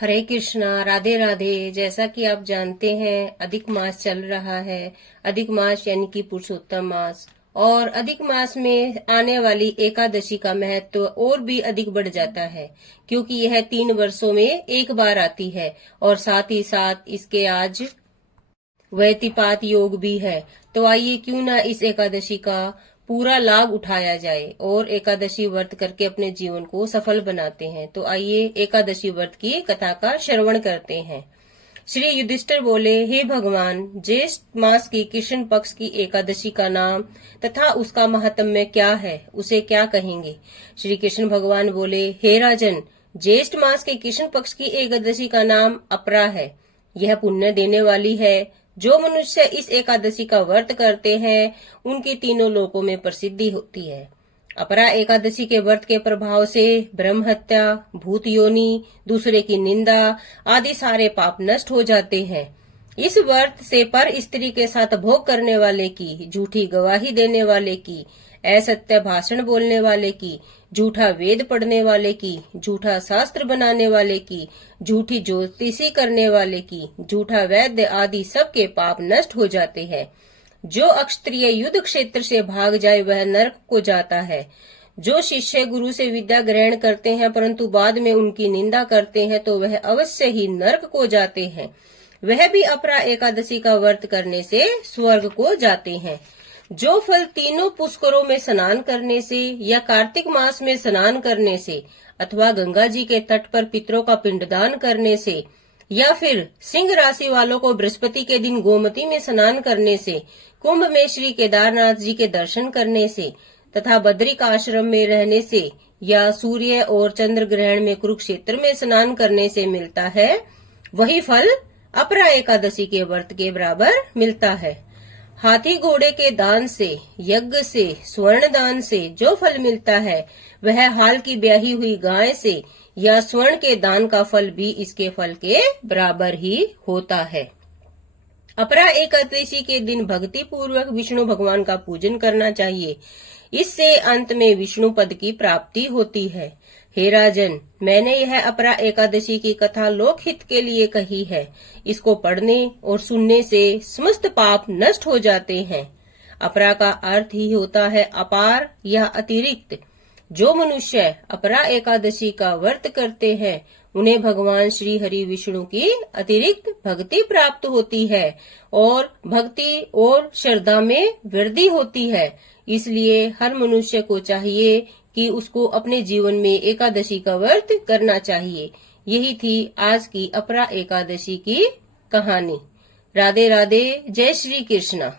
हरे कृष्णा, राधे राधे। जैसा कि आप जानते हैं, अधिक मास चल रहा है। अधिक मास यानी कि पुरुषोत्तम मास, और अधिक मास में आने वाली एकादशी का महत्व और भी अधिक बढ़ जाता है, क्योंकि यह 3 वर्षों में एक बार आती है और साथ ही साथ इसके आज व्यतिपात योग भी है। तो आइए क्यों ना इस एकादशी का पूरा लाभ उठाया जाए और एकादशी व्रत करके अपने जीवन को सफल बनाते हैं। तो आइए एकादशी व्रत की कथा का श्रवण करते हैं। श्री युधिष्ठिर बोले, हे भगवान, ज्येष्ठ मास की कृष्ण पक्ष की एकादशी का नाम तथा उसका महात्म्य क्या है, उसे क्या कहेंगे। श्री कृष्ण भगवान बोले, हे राजन, ज्येष्ठ मास के कृष्ण पक्ष की एकादशी का नाम अपरा है। यह पुण्य देने वाली है। जो मनुष्य इस एकादशी का व्रत करते हैं, उनकी तीनों लोकों में प्रसिद्धि होती है। अपरा एकादशी के व्रत के प्रभाव से ब्रह्म हत्या, भूत योनि, दूसरे की निंदा आदि सारे पाप नष्ट हो जाते हैं। इस व्रत से पर स्त्री के साथ भोग करने वाले की, झूठी गवाही देने वाले की, असत्य भाषण बोलने वाले की, झूठा वेद पढ़ने वाले की, झूठा शास्त्र बनाने वाले की, झूठी ज्योतिषी करने वाले की, झूठा वैद्य आदि सबके पाप नष्ट हो जाते हैं। जो अक्षत्रिय युद्ध क्षेत्र से भाग जाए वह नरक को जाता है। जो शिष्य गुरु से विद्या ग्रहण करते हैं परंतु बाद में उनकी निंदा करते हैं तो वह अवश्य ही नरक को जाते हैं। वह भी अपरा एकादशी का व्रत करने से स्वर्ग को जाते हैं। जो फल तीनों पुष्करों में स्नान करने से या कार्तिक मास में स्नान करने से अथवा गंगा जी के तट पर पितरों का पिंडदान करने से या फिर सिंह राशि वालों को बृहस्पति के दिन गोमती में स्नान करने से, कुंभ में श्री केदारनाथ जी के दर्शन करने से तथा बद्रिक आश्रम में रहने से या सूर्य और चंद्र ग्रहण में कुरुक्षेत्र में स्नान करने से मिलता है, वही फल अपरा एकादशी के व्रत के बराबर मिलता है। हाथी घोड़े के दान से, यज्ञ से, स्वर्ण दान से जो फल मिलता है वह हाल की ब्याही हुई गाय से या स्वर्ण के दान का फल भी इसके फल के बराबर ही होता है। अपरा एकादशी के दिन भक्ति पूर्वक विष्णु भगवान का पूजन करना चाहिए। इससे अंत में विष्णु पद की प्राप्ति होती है। हे राजन, मैंने यह अपरा एकादशी की कथा लोकहित के लिए कही है। इसको पढ़ने और सुनने से समस्त पाप नष्ट हो जाते हैं। अपरा का अर्थ ही होता है अपार या अतिरिक्त। जो मनुष्य अपरा एकादशी का व्रत करते हैं उन्हें भगवान श्री हरि विष्णु की अतिरिक्त भक्ति प्राप्त होती है और भक्ति और श्रद्धा में वृद्धि होती है। इसलिए हर मनुष्य को चाहिए कि उसको अपने जीवन में एकादशी का व्रत करना चाहिए। यही थी आज की अपरा एकादशी की कहानी। राधे राधे। जय श्री कृष्णा।